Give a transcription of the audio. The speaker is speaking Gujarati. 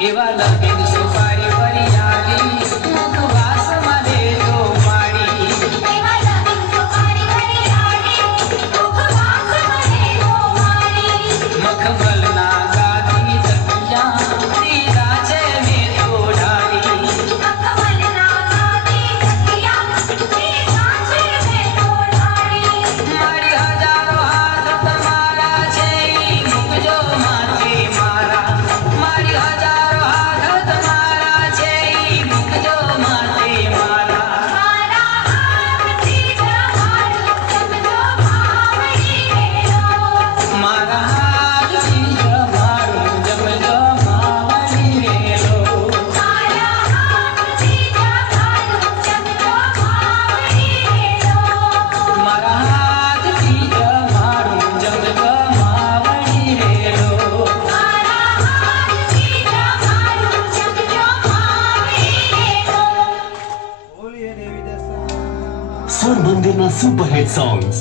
એવા લગીન સુપારી વરિયાળી મુખવાસ મને તો માડી એવા લગીન સુપારી વરિયાળી મુખવાસ મને તો માડી મખમલના ગાદી તકિયા દીધા છે મેં તો ઢાળી મખમલના ગાદી તકિયા દીધા છે મેં તો ઢાળી મારી હજારો હાથ તમારા છે ઈ મૂકજો માથે મારા મારી હજારો હાથ તમારા છે ઈ મૂકજો માથે મારા મારા હાથથી તમારું જમજો માવડી રેલો મારા હાથથી જ મારું જમજો માવડી રેલો મારા હાથથી તમારું જમજો માવડી રેલો મારા હાથથી જ મારું જમજો માવડી રેલો મારા હાથથી તમારું જમજો માવડી રેલો સ્વર મંદિરના સુપરહિટ સોંગ્સ